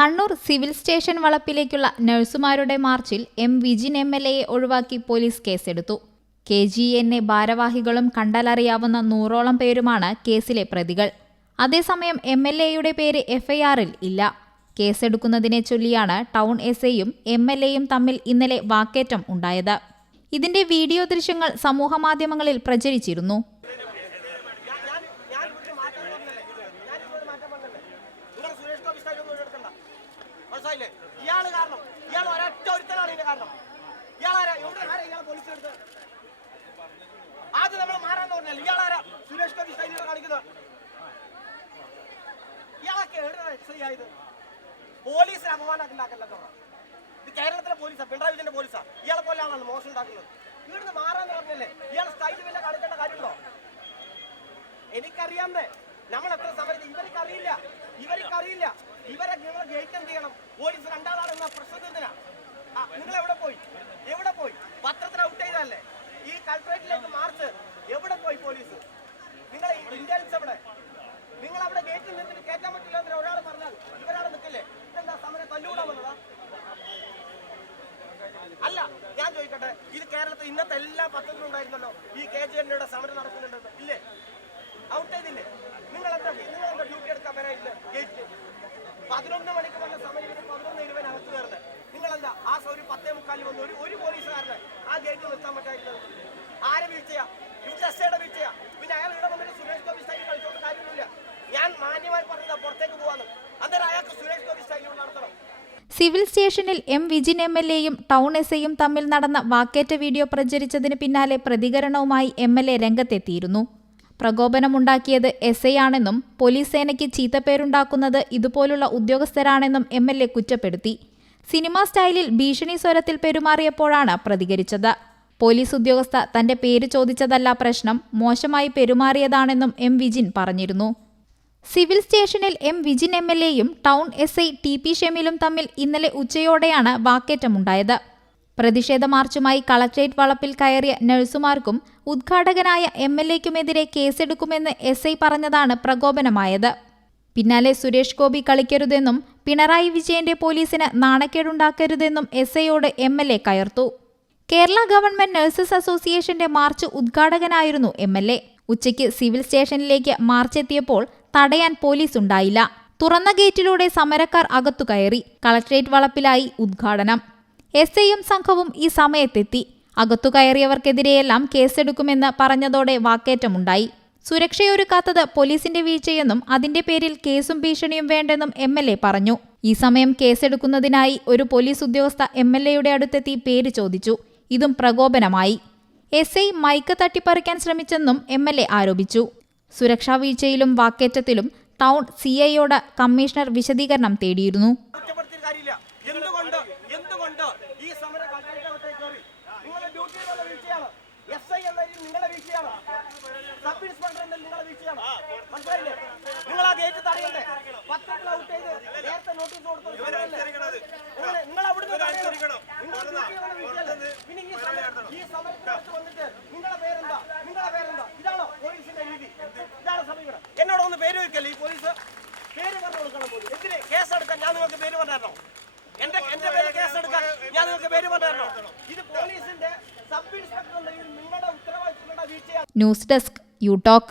Kannur civil station വളപ്പിലേക്കുള്ള നഴ്സുമാരുടെ മാർച്ചിൽ M Vijin MLA ഒഴിവാക്കി police കേസെടുത്തു. KGNA ഭാരവാഹികളും കണ്ടാലറിയാവുന്ന 100ഓളം പേരുമാണ് കേസിലെ പ്രതികൾ. അതേസമയം MLAയുടെ പേര് FIRൽ ഇല്ല. കേസെടുക്കുന്നതിനെ ചൊല്ലിയാണ് ടൗൺ SIയും MLAയും തമ്മിൽ ഇന്നലെ വാക്കേറ്റം ഉണ്ടായത്. ഇതിന്റെ വീഡിയോ ദൃശ്യങ്ങൾ സമൂഹമാധ്യമങ്ങളിൽ പ്രചരിച്ചിരുന്നു. പോലീസ് അപമാനമാക്കല്ലോ. ഇത് കേരളത്തിലെ പോലീസാ, പിണറായി വിജയന്റെ പോലീസാ. ഇയാളെ പോലെയാണല്ലോ മോശം ഉണ്ടാക്കുന്നത്. ഇവിടുന്ന് മാറാന്ന് പറഞ്ഞല്ലേ ഇയാൾ സ്റ്റൈല് വല്ല കാണിക്കേണ്ട കാര്യമുണ്ടോ? എനിക്കറിയാമേ നമ്മൾ എത്ര സമരം ഇവർക്കറിയില്ല. ഇവരെ നിങ്ങൾ ഗേറ്റ് എന്ത് ചെയ്യണം? പോലീസ് രണ്ടാളാണെന്ന പ്രശ്നത്തിനാ. നിങ്ങൾ എവിടെ പോയി പത്രത്തിന് ഔട്ട് ചെയ്തല്ലേ? ഈ കളക്ടറേറ്റിലേക്ക് മാർച്ച് എവിടെ പോയി പോലീസ്? നിങ്ങൾ ഇന്റലിജൻസ് എവിടെ? നിങ്ങൾ അവിടെ ഗേറ്റിൽ നിന്നിട്ട് കയറ്റാൻ പറ്റില്ല എന്ന് ഒരാൾ പറഞ്ഞാൽ ഇവരാണ് നിൽക്കില്ലേ? ഇതെന്താ സമരം തല്ലുകൂടാൻ വന്നതാ? അല്ല, ഞാൻ ചോദിക്കട്ടെ, ഇത് കേരളത്തിൽ ഇന്നത്തെ എല്ലാ പത്രത്തിലും ഉണ്ടായിരുന്നല്ലോ ഈ KGNA സമരം നടക്കുന്നുണ്ട്, ഇല്ലേ? ഔട്ട് ചെയ്തില്ലേ? നിങ്ങളെന്താ ഡ്യൂട്ടി എടുക്കാൻ വരാനില്ല? ഗേറ്റ് 11 മണിക്ക് വന്ന സമയം 11:20 അകത്ത് കയറുന്നത്. നിങ്ങളെന്താ ആ ഒരു 10:45 വന്ന് ഒരു പോലീസുകാരനെ ആ ഗേറ്റ് നിർത്താൻ പറ്റായിരുന്നത്? ആരെ വീഴ്ചയാ? ഇവിടെ SIയുടെ വീഴ്ചയാ. പിന്നെ അയാൾ ഇവിടെ വന്നിട്ട് സുരേഷ് ഗോപി സ്റ്റൈലിൽ കളിച്ചോണ്ട് കാര്യമില്ല. ഞാൻ മാന്യമായി പറഞ്ഞതാ പുറത്തേക്ക് പോവാന്ന്. അന്നേരം അയാൾക്ക് സുരേഷ് ഗോപി സ്റ്റൈലിൽ നടത്തണം. സിവിൽ സ്റ്റേഷനിൽ എം വിജിൻ MLAയും ടൗൺ SIയും തമ്മിൽ നടന്ന വാക്കേറ്റ വീഡിയോ പ്രചരിച്ചതിന് പിന്നാലെ പ്രതികരണവുമായി MLA രംഗത്തെത്തിയിരുന്നു. പ്രകോപനമുണ്ടാക്കിയത് SI ആണെന്നും പോലീസ് സേനയ്ക്ക് ചീത്തപ്പേരുണ്ടാക്കുന്നത് ഇതുപോലുള്ള ഉദ്യോഗസ്ഥരാണെന്നും MLA കുറ്റപ്പെടുത്തി. സിനിമാ സ്റ്റൈലിൽ ഭീഷണി സ്വരത്തിൽ പെരുമാറിയപ്പോഴാണ് പ്രതികരിച്ചത്. പോലീസ് ഉദ്യോഗസ്ഥ തന്റെ പേര് ചോദിച്ചതല്ല പ്രശ്നം, മോശമായി പെരുമാറിയതാണെന്നും എം വിജിൻ പറഞ്ഞിരുന്നു. സിവിൽ സ്റ്റേഷനിൽ എം വിജിൻ MLAയും ടൗൺ SI TP ഷെമീലും തമ്മിൽ ഇന്നലെ ഉച്ചയോടെയാണ് വാക്കേറ്റമുണ്ടായത്. പ്രതിഷേധ മാർച്ചുമായി കളക്ടറേറ്റ് വളപ്പിൽ കയറിയ നഴ്സുമാർക്കും ഉദ്ഘാടകനായ MLAയ്ക്കുമെതിരെ കേസെടുക്കുമെന്ന് SI പറഞ്ഞതാണ് പ്രകോപനമായത്. പിന്നാലെ സുരേഷ് ഗോപി കളിക്കരുതെന്നും പിണറായി വിജയന്റെ പോലീസിന് നാണക്കേടുണ്ടാക്കരുതെന്നും SIയോട് MLA കയർത്തു. കേരള ഗവൺമെന്റ് നഴ്സസ് അസോസിയേഷന്റെ മാർച്ച് ഉദ്ഘാടകനായിരുന്നു MLA. ഉച്ചയ്ക്ക് സിവിൽ സ്റ്റേഷനിലേക്ക് മാർച്ചെത്തിയപ്പോൾ തടയാൻ പോലീസ് ഉണ്ടായില്ല. തുറന്ന ഗേറ്റിലൂടെ സമരക്കാർ അകത്തു കയറി. കളക്ടറേറ്റ് വളപ്പിലായി ഉദ്ഘാടനം. SIയും സംഘവും ഈ സമയത്തെത്തി. അകത്തു കയറിയവർക്കെതിരെയെല്ലാം കേസെടുക്കുമെന്ന് പറഞ്ഞതോടെ വാക്കേറ്റമുണ്ടായി. സുരക്ഷയൊരുക്കാത്തത് പോലീസിന്റെ വീഴ്ചയെന്നും അതിന്റെ പേരിൽ കേസും ഭീഷണിയും വേണ്ടെന്നും MLA പറഞ്ഞു. ഈ സമയം കേസെടുക്കുന്നതിനായി ഒരു പോലീസ് ഉദ്യോഗസ്ഥ MLAയുടെ അടുത്തെത്തി പേര് ചോദിച്ചു. ഇതും പ്രകോപനമായി. SI മൈക്ക് തട്ടിപ്പറിക്കാൻ ശ്രമിച്ചെന്നും MLA ആരോപിച്ചു. സുരക്ഷാ വീഴ്ചയിലും വാക്കേറ്റത്തിലും ടൗൺ CIയോട് കമ്മീഷണർ വിശദീകരണം തേടിയിരുന്നു. എന്നോട് ഒന്ന് പേര് വെക്കല്ലേ ഈ പോലീസ്? പേര് പറഞ്ഞു കൊടുക്കണം. പോലീസ് എന്തിന് കേസെടുക്കാൻ? ഞാൻ നിങ്ങൾക്ക് പേര് പറഞ്ഞോ? എന്റെ പേര് കേസെടുക്കാൻ ഞാൻ നിങ്ങൾക്ക് പേര് പറഞ്ഞോ? ഇത് പോലീസിന്റെ സബ് ഇൻസ്പെക്ടർ നിങ്ങളുടെ ഉത്തരവാദിത്തങ്ങളുടെ വീഴ്ചയാണ്. News desk you talk.